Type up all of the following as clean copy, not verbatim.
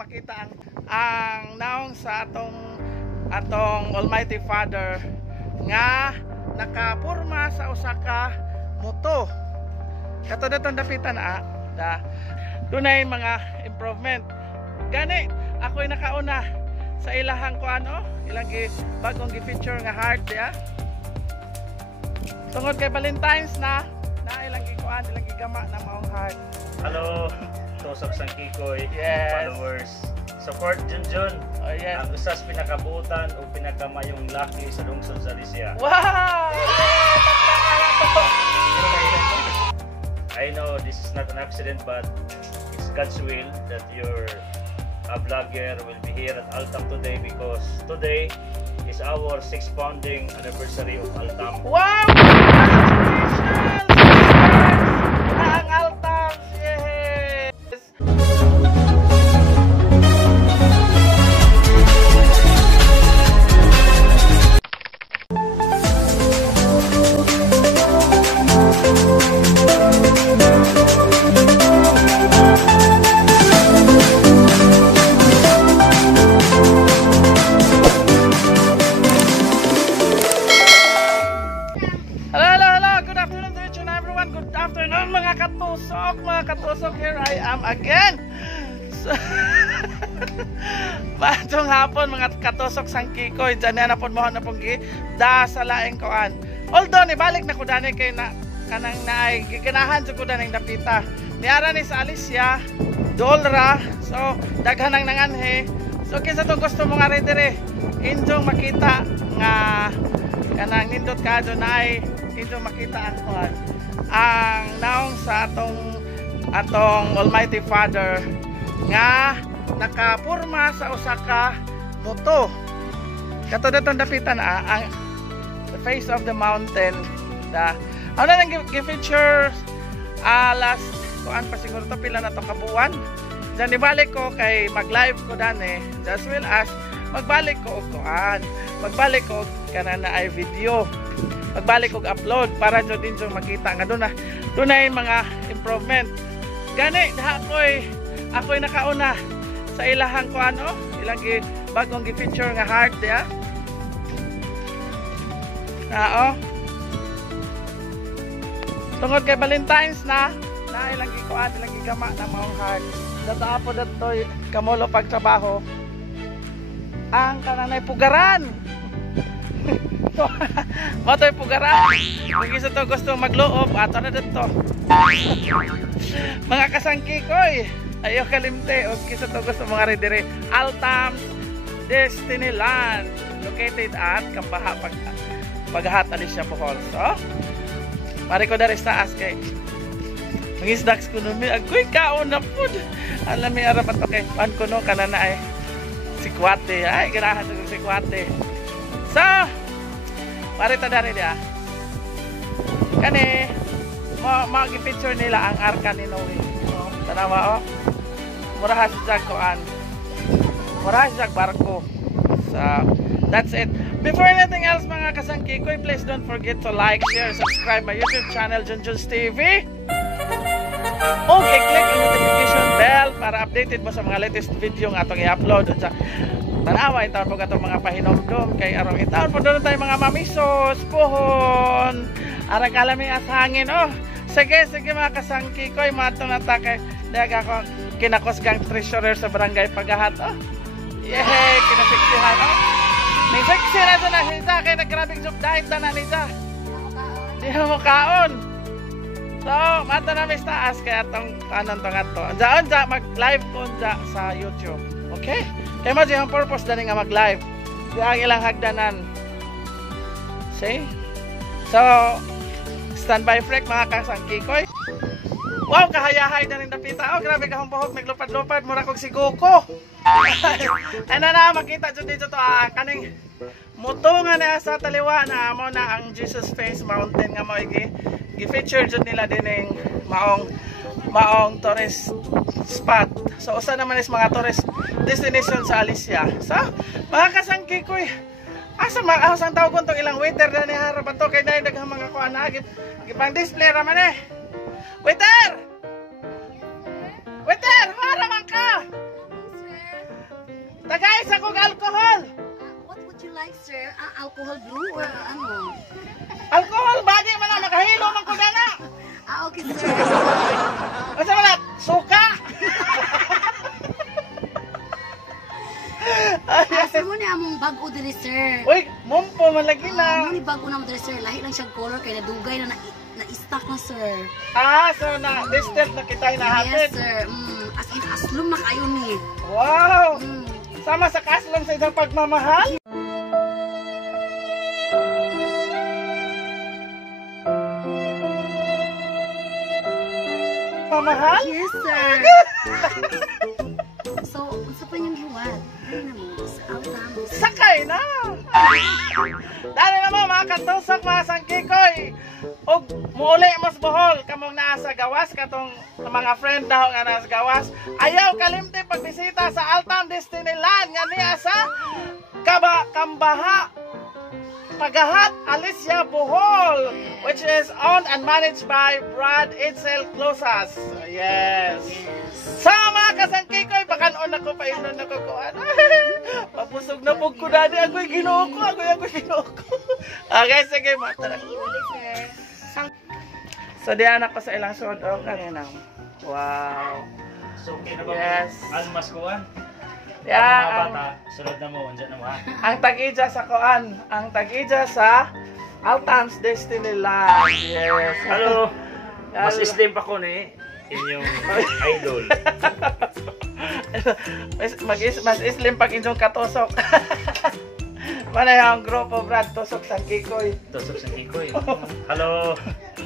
makita ang naong sa atong Almighty Father nga nakapurma sa usa ka moto. Katod itong dapitan dunay mga improvement. Gani ako'y nakauna sa ilahang ilang bagong gi-feature nga heart tungod kay Valentine's na ilang gigama na maong heart. Hello, Tusok Sang Kikoy, Yes. followers. Support Junjun. Oh yes. Ang usas pinakabutan o pinakamayong laki sa lungsod sa Alicia. Wow! I know this is not an accident, but it's God's will that your vlogger will be here at Altam today, because today is our 6th founding anniversary of Altam. Wow! Congratulations! Ang Altam! Yes! Mga katusok, here I am again. So, matong hapon mga katusok sang Kikoy, dyan na po mo na pong sa laing koan. Although nibalik na ko dani kay na kanang naay giganahan sa ko daning dapita. Niara ni sa Alicia, Dolra, so daghan nang nanganhe. So kinsa tong gusto mo nga dire injong makita nga kanang nindot kadto naay injong makita ang koan. Ang naong sa atong Almighty Father nga nakapurma sa usa ka moto. Katod itong dapitan ang the face of the mountain. Ano nang gi-feature last kuan pa siguro to pila na to kabuan. Diyan ibalik ko kay mag-live ko dani, as well as magbalik ko og kuan. Magbalik ko kana na ay video. Magbalik og upload para jud din jud makita nga dunay mga improvement. Gani ako'y nakauna sa ilahang ilang bagong gi-feature nga heart tungod kay Valentine's na ilang gigama na maong heart. Datapo datoy kamulo pagtrabaho ang kananay pugaran. Matoy pugaran. Kung isa to gusto magloob, ato na dito. Mga kasangkikoy, ayaw kalimte. O kisa to gusto mga redire. Altam Destinyland, located at Kampaha, Paghat, Alicia, Bohol. So, mari ko dari sa askay. Mangisdaks ko numi. Agoy kaon na po. Alam mo arapat okay. Pan ko no, kanana ay si Kwate. Ay, ganahan sa si Kwate. So, mari ta dari dia. Kani magi-picture nila ang arka ni Noe. Tanawa murahan sa koan. Murahan sa barko. So, that's it. Before anything else mga kasangkikoy, please don't forget to like, share, subscribe my YouTube channel Junjun's TV. O i-click ang notification bell para updated mo sa mga latest video nga atong i-upload sa tanawa itaon po katong mga pahinumdum kay arong itaon po doon tayo mga mamisos, puhon, arang kalami as hangin. Sige mga kasangkikoy, matong natakay daga ko kinakosgang treasurer sa barangay Paghat. Yehey, kinasiksihan. May seksi na doon na siya kay nagrabing subdahit na na niya. Di mo kaon. So, mato na may taas kaya itong kanon itong ato. Diyan mag-live ko sa YouTube. Okay? Kaya mo yung purpose na nga mag-live. Di ang ilang hagdanan. See? So, standby freak mga kasangkikoy. Wow, kahayahay na rin napita. Grabe ka humpuhok, naglupad-lupad. Mura kong si Goku. Ano na, makita dyan dito to. Kaning moto nga na sa taliwa na mo na ang Jesus Face Mountain nga mo i-feature dyan nila din yung maong tourist spot. So, usa naman is mga tourist destination sa Alicia. So, mga kasangkikoy, asang tawag ko itong ilang waiter na ni harap ito kay dahil daghang mga kuha na pang display raman eh. Waiter! Waiter! Haraman ka! Tagay sa kong alcohol. What would you like, sir? Alcohol blue or ano? Alcohol, bagay man na, makahilo man ko na. Okay, sir. Basta man na, suka. Asa mo niya among bago diri, sir. Uy, mumpo man lagi na. Ano ni bago na mo diri, sir? Lahi lang siyang color kaya nadugay na na-stock na, sir. So na distant na kita Yes, hinahatid. sir. As in, aslum na kayo ni. Wow! Sama sa kaslong sa isang pagmamahal. Mamahal? Yes, sir. So, unsa pa niyong hiwat? Ano na mo? Sa Altam. Sakay na! Dali na mo mga katusok mga sangkikoy. Og muli mas Bohol kamong naa sa gawas katong mga friend daw nga naa sa gawas. Ayaw kalimti pagbisita sa Altam Disneyland nga niya sa Kambaha Pagahat, Alicia Bohol, which is owned and managed by Brad Itzel Closas. Yes. Sa mga kasangkikoy, pakanon ako, painon ako kuan. Papusog na po ko dati. Ako'y ginoo ko. Okay, sige, matara. So, diyan ako sa ilang sod. Oh, kanina. Wow. So, okay na ba? Yes. Almas kuan. Yeah, Mga bata, sunod na mo, andyan na mo ha. ang tag-ija sa kuan. Ang tag-ija sa Altam's Disneyland. Yes. Hello. Mas slim pa ko ni inyong idol. mas islim pag inyong katusok. Manay ang grupo Brad Tusok sang Kikoy. Tusok sang Kikoy. Hello.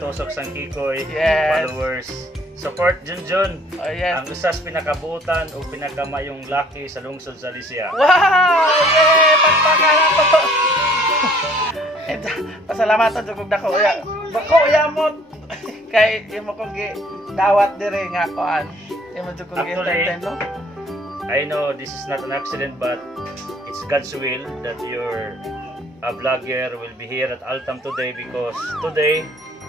Tusok sang Kikoy. Yes. Followers. Support Junjun. Oh, yes. Ang usas pinakabutan o pinakamayong laki sa lungsod sa Alicia. Wow! Yay! Pagpaka na to! And, pasalamatan sa kong dako. Bako, yamot! Kay, yung mo kong dawat dire nga koan. Yung mo kong entertain, no? I know this is not an accident, but it's God's will that your vlogger will be here at Altam today because today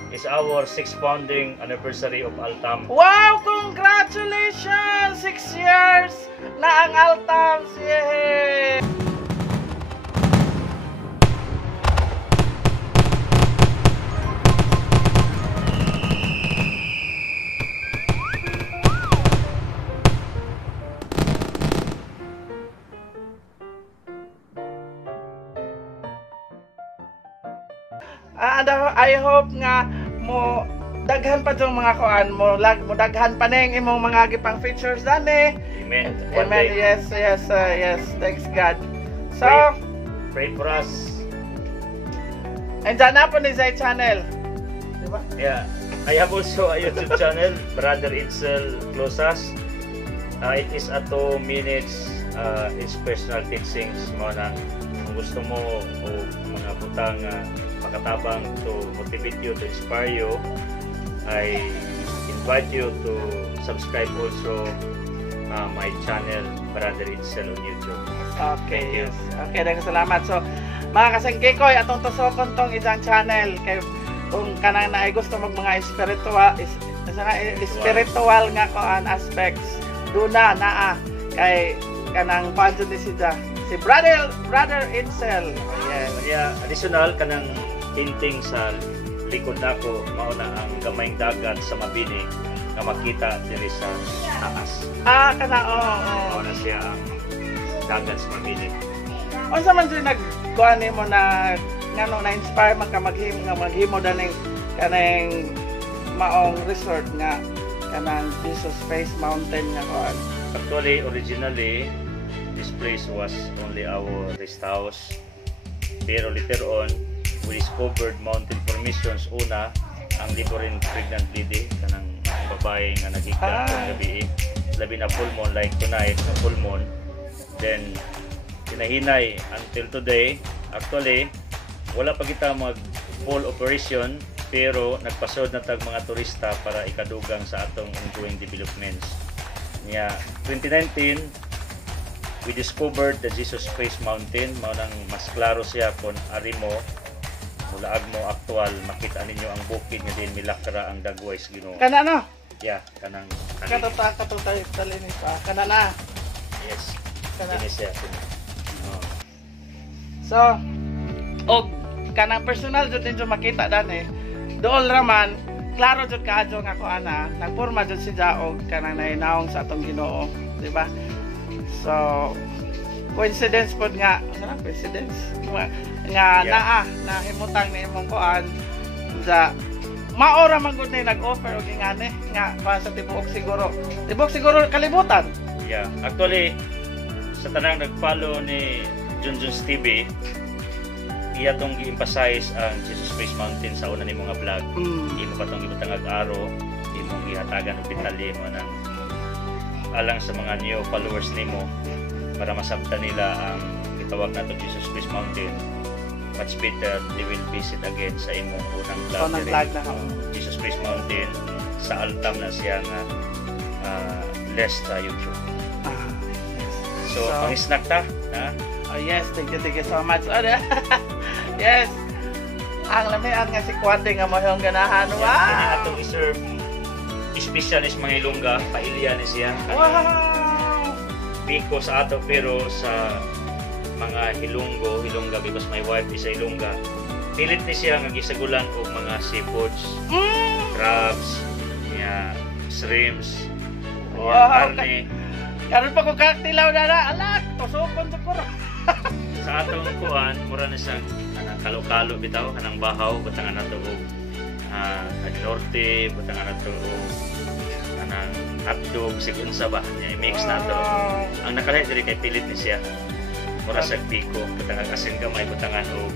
is our 6th founding anniversary of Altam. Wow! Congratulations! 6 years na ang Altam! Yay! I hope nga mo daghan pa yung mga kuan mo daghan pa ning imong mga gipang features dani. Amen. One Amen. day. Yes. Thanks God. So, pray for us. and dyan na po ni Zay Channel. Diba? Yeah. I have also a YouTube channel, Brother Itzel Closas. It is a 2 minutes inspirational teachings mo na kung gusto mo o mga butang makatabang to motivate you, to inspire you, I invite you to subscribe also my channel, Brother Itzel on YouTube. Okay, yes. Okay, daghang salamat. So, mga kasangkikoy, atong tusokon tong isang channel kay kung kanang naay gusto mag mga spiritual nga kuan aspects duna naa kay kanang panjo ni si Brother Itzel. Yes. Yeah, additional kanang hinting sa likod nako mao na ang gamayng dagat sa Mabini nga makita diri sa taas. Kana Mao na siya ang dagat sa Mabini. Unsa man jud nagkuan nimo na ngano na inspire man ka maghimo daning kanang maong resort nga kanang Jesus Face Mountain nga kuan. Actually, originally, this place was only our rest house. Pero later on, we discovered mountain formations. Una, ang liboring pregnant lady, kanang babae nga nagika ang gabi. Labi na full moon, like tonight, na full moon. Then, hinahinay until today. Actually, wala pa kita mag full operation, pero nagpasod na tag mga turista para ikadugang sa atong ongoing developments. Niya 2019 we discovered the Jesus Face Mountain. Mao nang mas klaro siya kon ari mo mulaag mo aktual makita ninyo ang bukid nga din milakra ang dagway sa Ginoo. Kana no? Yeah, kanang Katutay tali ni pa. Kana na. Yes. Kana. Kini siya. Oh. So, og kanang personal jud din makita dani. Dool raman klaro jud kaadyo nga ko ana, nagporma jud siya og kanang nahinawong sa atong Ginoo, di ba? So, coincidence pod nga, ano coincidence? Nga Yeah. na himutang ni imong kuan sa maora man gud ni nag-offer og ingani nga pa sa tibuok siguro. Tibuok siguro kalibutan. Yeah, actually sa tanang nag-follow ni Junjun's TV, iya tong gi-emphasize ang Jesus Christ Mountain sa una nimo nga vlog. Imo pa tong ibutang ag-aro, imong gihatagan og detalye mo nang alang sa mga new followers nimo para masabtan nila ang gitawag natong Jesus Christ Mountain. Much better they will visit again sa imong unang vlog. Unang vlog na, Jesus Christ Mountain sa Altam na siya nga list sa YouTube. So, pang-snack ta, ha? Oh yes, thank you so much. Yes. Ang lamian nga si Kwate nga mo yung ganahan. Kini Wow! atong i-serve special is mga ilongga, pailya ni siya. Wow! Biko sa ato pero sa mga hilongga because my wife is a Ilongga. Pilit ni siya nga gisagulan og mga seafoods, crabs, shrimps, Wow! karne. Karon pa ko kaktilaw na na. Alak! Tusukon sa puro. Sa atong kuan, mura na siya kalo-kalo bitaw, kanang bahaw, batangan nato og norte, batangan nato og kanang hotdog, sigun sa ba, i-mix nato. Wow. Ang nakalay diri kay pilit ni siya. Mura sa biko, batangan asin gamay, batangan og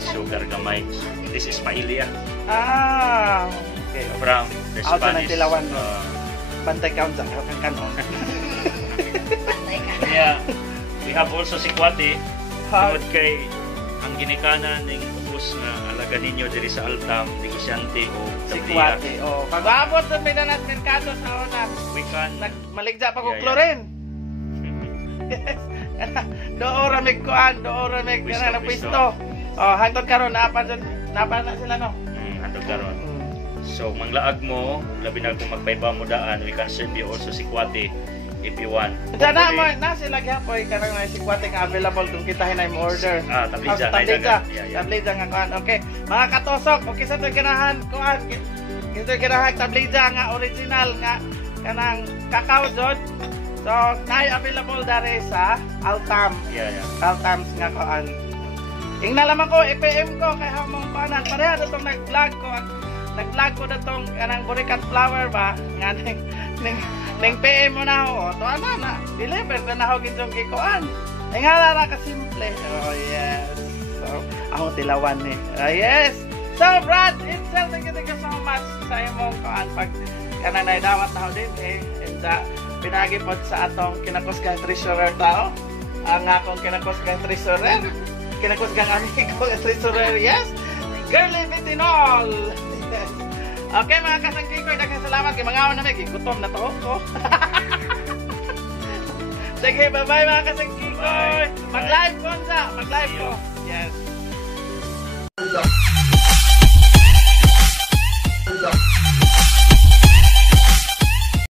sugar gamay. This is paella Ah! Okay. from the Out na Spanish. tilawan, no? Bantay kaon sa kanon. Yeah, we have also si Kwate. Ha? Tungod kay ang ginikanan ning ubos nga alaga ninyo diri sa Altam, negosyante o Si tablia. Kwate. Oh, pag-abot sa Midanas Mercado sa una. We can Maligja pa ko Yeah, klorin. Yes. Doora mig kuan, doora mig Pwisto, kana na pwisto. pwisto. Oh, hangtod karon napa na sila no. handog karon. So manglaag mo, labi na kung magpaiba mo daan, we can serve you also si Kwate if you want. Dana mo Hopefully, na sila gyapon kanang na si Kwate nga available kung kita hinay mo order. tablidja, Tablidja. yeah. Tablidja nga kuan. Okay. Mga katosok, okay sa to'y ganahan kuan. Ito ganahan tablidja nga original nga kanang cacao jod. So, nay available dari sa Altam. Yeah. Altams nga kuan. Ingna lamang ko EPM ko kay hamong panan. Pareha datong nag-vlog ko. Nag-vlog ko datong kanang burikat flower ba nga ning PM mo na ho. To ana na. Deliver na ho gitong gikuan. Ingala ra ka simple. Oh yes. So, ako tilawan ni. Yes. So Brad, itself thank you so much sa imong kuan pag kanang naidawat na ho din and pinagi po sa atong kinakusgang treasurer tao. Ang akong kinakusgang treasurer. Kinakusgang amigo treasurer, yes. Girly Vitinol. Yes. Okay mga kasangkikoy, daghang salamat kay mga na may gutom na to ko. Sige, bye-bye mga kasangkikoy. Bye. Mag-live ko sa, mag-live See ko. you. Yes.